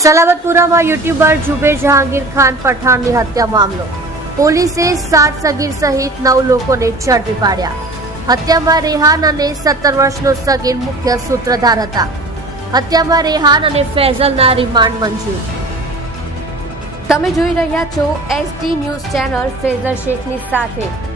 સલાબતપુરામાં YouTuber Zuber Jahangir Khan પઠાણની હત્યા મામલો. પોલીસે 7 સગીર સહિત 9 લોકોને ઝડપી પાડ્યા. હત્યામાં રેહાન અને 17 વર્ષનો સગીર મુખ્ય સૂત્રધાર હતા. હત્યામાં રેહાન અને ફૈઝલના રિમાન્ડ મંજૂર. તમે જોઈ રહ્યા છો SD ન્યૂઝ ચેનલ ફૈઝલ શેખની સાથે.